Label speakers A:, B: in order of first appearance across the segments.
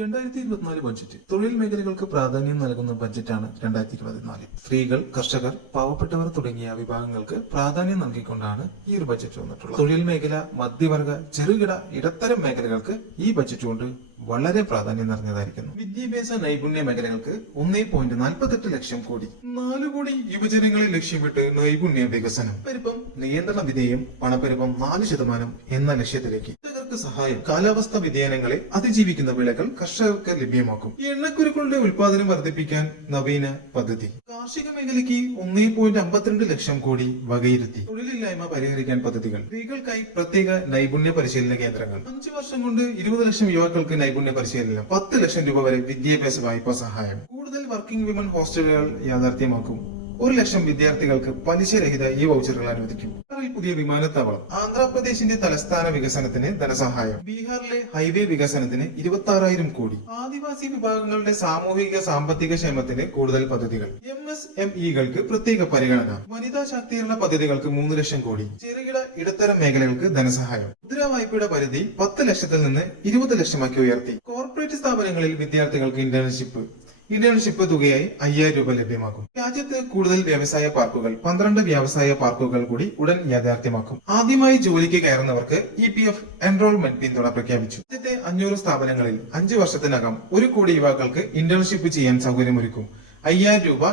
A: രണ്ടായിരത്തി ഇരുപത്തിനാല് ബഡ്ജറ്റ് തൊഴിൽ മേഖലകൾക്ക് പ്രാധാന്യം നൽകുന്ന ബഡ്ജറ്റാണ് രണ്ടായിരത്തി ഇരുപത്തിനാല് സ്ത്രീകൾ കർഷകർ പാവപ്പെട്ടവർ തുടങ്ങിയ വിഭാഗങ്ങൾക്ക് പ്രാധാന്യം നൽകിക്കൊണ്ടാണ് ഈ ഒരു ബഡ്ജറ്റ് വന്നിട്ടുള്ളത്. തൊഴിൽ മേഖല മധ്യവർഗ ചെറുകിട ഇടത്തരം മേഖലകൾക്ക് ഈ ബഡ്ജറ്റ് കൊണ്ട് വളരെ പ്രാധാന്യം നിറഞ്ഞതായിരിക്കുന്നു. വിദ്യാഭ്യാസ നൈപുണ്യ മേഖലകൾക്ക് ഒന്നേ പോയിന്റ് നാൽപ്പത്തെട്ട് ലക്ഷം കോടി. നാല് കോടി യുവജനങ്ങളെ ലക്ഷ്യമിട്ട് നൈപുണ്യ വികസനം. പെരുപ്പം നിയന്ത്രണ വിധേയം പണപ്പെരുപ്പം നാല് ശതമാനം എന്ന ലക്ഷ്യത്തിലേക്ക്. കർഷകർക്ക് സഹായം കാലാവസ്ഥ വ്യതിയാനങ്ങളെ അതിജീവിക്കുന്ന വിളകൾ കർഷകർക്ക് ലഭ്യമാക്കും. എണ്ണക്കുരുക്കളുടെ ഉൽപാദനം വർദ്ധിപ്പിക്കാൻ നവീന പദ്ധതി. കാർഷിക മേഖലയ്ക്ക് ഒന്നേ പോയിന്റ് അമ്പത്തിരണ്ട് ലക്ഷം കോടി വകയിരുത്തി. തൊഴിലില്ലായ്മ പരിഹരിക്കാൻ പദ്ധതികൾ. സ്ത്രീകൾക്കായി പ്രത്യേക നൈപുണ്യ പരിശീലന കേന്ദ്രങ്ങൾ. അഞ്ചു വർഷം കൊണ്ട് ഇരുപത് ലക്ഷം യുവാക്കൾക്ക് നൈപുണ്യ പരിശീലനം. പത്ത് ലക്ഷം രൂപ വരെ വിദ്യാഭ്യാസ വായ്പ സഹായം. കൂടുതൽ വർക്കിംഗ് വിമൻ ഹോസ്റ്റലുകൾ യാഥാർത്ഥ്യമാക്കും. ഒരു ലക്ഷം വിദ്യാർത്ഥികൾക്ക് പലിശരഹിത ഈ വൗച്ചറുകൾ അനുവദിക്കും. ബീഹാറിൽ പുതിയ വിമാനത്താവളം ആന്ധ്രാപ്രദേശിന്റെ തലസ്ഥാന വികസനത്തിന് ധനസഹായം. ബീഹാറിലെ ഹൈവേ വികസനത്തിന് ഇരുപത്തി ആറായിരം കോടി. ആദിവാസി വിഭാഗങ്ങളുടെ സാമൂഹിക സാമ്പത്തിക ക്ഷേമത്തിന് കൂടുതൽ പദ്ധതികൾ. എം എസ് എം ഇകൾക്ക് പ്രത്യേക പരിഗണന. വനിതാ ശാക്തീകരണ പദ്ധതികൾക്ക് മൂന്ന് ലക്ഷം കോടി. ചെറുകിട ഇടത്തരം മേഖലകൾക്ക് ധനസഹായം. മുദ്രാ വായ്പയുടെ പരിധി പത്ത് ലക്ഷത്തിൽ നിന്ന് ഇരുപത് ലക്ഷമാക്കി ഉയർത്തി. കോർപ്പറേറ്റ് സ്ഥാപനങ്ങളിൽ വിദ്യാർത്ഥികൾക്ക് ഇന്റേൺഷിപ്പ്. ഇന്റേൺഷിപ്പ് തുകയായി അയ്യായിരം രൂപ ലഭ്യമാക്കും. രാജ്യത്ത് കൂടുതൽ വ്യവസായ പാർക്കുകൾ പന്ത്രണ്ട് വ്യവസായ പാർക്കുകൾ കൂടി ഉടൻ യാഥാർത്ഥ്യമാക്കും. ആദ്യമായി ജോലിക്ക് കയറുന്നവർക്ക് ഇ പി എഫ് എൻറോൾമെന്റ് പിന്തുണ പ്രഖ്യാപിച്ചു. രാജ്യത്തെ അഞ്ഞൂറ് സ്ഥാപനങ്ങളിൽ അഞ്ചു വർഷത്തിനകം ഒരു കോടി യുവാക്കൾക്ക് ഇന്റേൺഷിപ്പ് ചെയ്യാൻ സൗകര്യമൊരുക്കും. അയ്യായിരം രൂപ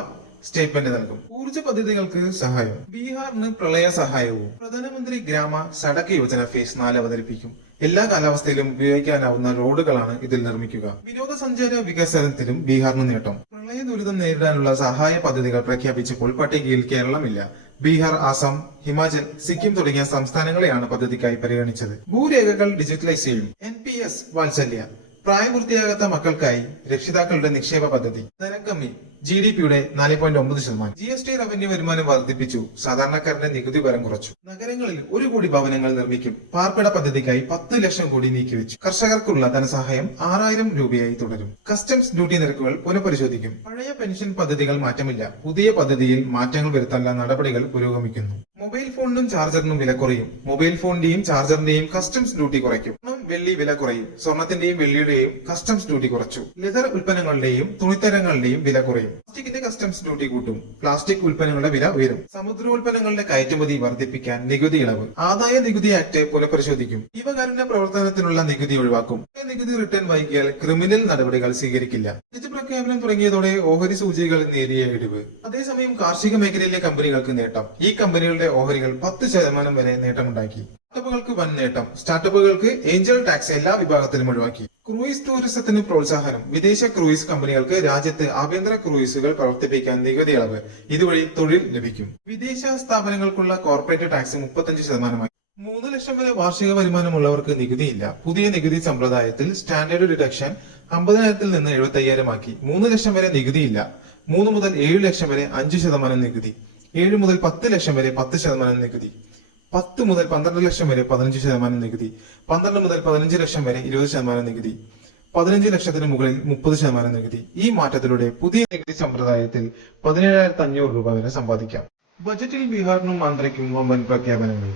A: സ്റ്റേറ്റ്മെന്റ് നൽകും. ഊർജ പദ്ധതികൾക്ക് സഹായം. ബീഹാറിന് പ്രളയ സഹായവും. പ്രധാനമന്ത്രി ഗ്രാമ സടക്ക് യോജന ഫേസ് നാല് അവതരിപ്പിക്കും. എല്ലാ കാലാവസ്ഥയിലും ഉപയോഗിക്കാനാവുന്ന റോഡുകളാണ് ഇതിൽ നിർമ്മിക്കുക. വിനോദസഞ്ചാര വികസനത്തിലും ബീഹാറിന് നേട്ടം. പ്രളയ ദുരിതം നേരിടാനുള്ള സഹായ പദ്ധതികൾ പ്രഖ്യാപിച്ചപ്പോൾ പട്ടികയിൽ കേരളമില്ല. ബീഹാർ ആസാം ഹിമാചൽ സിക്കിം തുടങ്ങിയ സംസ്ഥാനങ്ങളെയാണ് പദ്ധതിക്കായി പരിഗണിച്ചത്. ഭൂരേഖകൾ ഡിജിറ്റലൈസ് ചെയ്യും. N P S Vatsalya. പ്രായപൂർത്തിയാകാത്ത മക്കൾക്കായി രക്ഷിതാക്കളുടെ നിക്ഷേപ പദ്ധതി. ധനക്കമ്മി ജി ഡി പിയുടെ നാല് പോയിന്റ് ഒമ്പത് ശതമാനം. ജി എസ് ടി റവന്യൂ വരുമാനം വർദ്ധിപ്പിച്ചു. സാധാരണക്കാരന്റെ നികുതി ഭാരം കുറച്ചു. നഗരങ്ങളിൽ ഒരു കോടി ഭവനങ്ങൾ നിർമ്മിക്കും. പാർപ്പിട പദ്ധതിക്കായി പത്ത് ലക്ഷം കോടി നീക്കിവെച്ചു. കർഷകർക്കുള്ള ധനസഹായം ആറായിരം രൂപയായി തുടരും. കസ്റ്റംസ് ഡ്യൂട്ടി നിരക്കുകൾ പുനഃപരിശോധിക്കും. പഴയ പെൻഷൻ പദ്ധതികൾ മാറ്റമില്ല. പുതിയ പദ്ധതിയിൽ മാറ്റങ്ങൾ വരുത്താനുള്ള നടപടികൾ പുരോഗമിക്കുന്നു. മൊബൈൽ ഫോണിനും ചാർജറിനും വില കുറയും. മൊബൈൽ ഫോണിന്റെയും ചാർജറിന്റെയും കസ്റ്റംസ് ഡ്യൂട്ടി കുറയ്ക്കും. വെള്ളി വില കുറയും. സ്വർണത്തിന്റെയും വെള്ളിയുടെയും കസ്റ്റംസ് ഡ്യൂട്ടി കുറച്ചു. ലെതർ ഉൽപ്പന്നങ്ങളുടെയും തുണിത്തരങ്ങളുടെയും വില കുറയും. പ്ലാസ്റ്റിക്കിന്റെ കസ്റ്റംസ് ഡ്യൂട്ടി കൂട്ടും. പ്ലാസ്റ്റിക് ഉൽപ്പന്നങ്ങളുടെ വില ഉയരും. സമുദ്രോൽപ്പന്നങ്ങളുടെ കയറ്റുമതി വർദ്ധിപ്പിക്കാൻ നികുതി ഇളവ്. ആദായ നികുതി ആക്ട് പുനഃപരിശോധിക്കും ജീവകാരുണ്യ പ്രവർത്തനത്തിനുള്ള നികുതി ഒഴിവാക്കും. നികുതി റിട്ടേൺ വൈകിയാൽ ക്രിമിനൽ നടപടികൾ സ്വീകരിക്കില്ല. ബജറ്റ് പ്രഖ്യാപനം തുടങ്ങിയതോടെ ഓഹരി സൂചികൾ നേരിയ ഇടിവ്. അതേസമയം കാർഷിക മേഖലയിലെ കമ്പനികൾക്ക് നേട്ടം. ഈ കമ്പനികളുടെ ഓഹരികൾ പത്ത് ശതമാനം വരെ നേട്ടമുണ്ടാക്കി. സ്റ്റാർട്ടപ്പുകൾക്ക് വൻ നേട്ടം സ്റ്റാർട്ടപ്പുകൾക്ക് ഏഞ്ചൽ ടാക്സ് എല്ലാ വിഭാഗത്തിലും ഒഴിവാക്കി. ക്രൂയിസ് ടൂറിസത്തിന് പ്രോത്സാഹനം. വിദേശ ക്രൂയിസ് കമ്പനികൾക്ക് രാജ്യത്ത് ആഭ്യന്തര ക്രൂയിസുകൾ പ്രവർത്തിപ്പിക്കാൻ നികുതി ഇളവ് ഇതുവഴി തൊഴിൽ ലഭിക്കും. വിദേശ സ്ഥാപനങ്ങൾക്കുള്ള കോർപ്പറേറ്റ് ടാക്സ് മുപ്പത്തഞ്ച് ശതമാനമായി. മൂന്ന് ലക്ഷം വരെ വാർഷിക വരുമാനമുള്ളവർക്ക് നികുതിയില്ല. പുതിയ നികുതി സമ്പ്രദായത്തിൽ സ്റ്റാൻഡേർഡ് ഡിഡക്ഷൻ അമ്പതിനായിരത്തിൽ നിന്ന് എഴുപത്തി അയ്യായിരം ആക്കി. മൂന്ന് ലക്ഷം വരെ നികുതിയില്ല. മൂന്ന് മുതൽ ഏഴ് ലക്ഷം വരെ അഞ്ച് ശതമാനം നികുതി. ഏഴ് മുതൽ പത്ത് ലക്ഷം വരെ പത്ത് ശതമാനം നികുതി. പത്ത് മുതൽ പന്ത്രണ്ട് ലക്ഷം വരെ പതിനഞ്ച് ശതമാനം നികുതി പന്ത്രണ്ട് മുതൽ പതിനഞ്ച് ലക്ഷം വരെ ഇരുപത് ശതമാനം നികുതി പതിനഞ്ച് ലക്ഷത്തിന് മുകളിൽ മുപ്പത് ശതമാനം നികുതി. ഈ മാറ്റത്തിലൂടെ പുതിയ നികുതി സമ്പ്രദായത്തിൽ പതിനേഴായിരത്തി അഞ്ഞൂറ് രൂപ വരെ സമ്പാദിക്കാം. ബജറ്റിൽ ബീഹാറിനും ആന്ധ്രയ്ക്കും വമ്പൻ പ്രഖ്യാപനങ്ങൾ.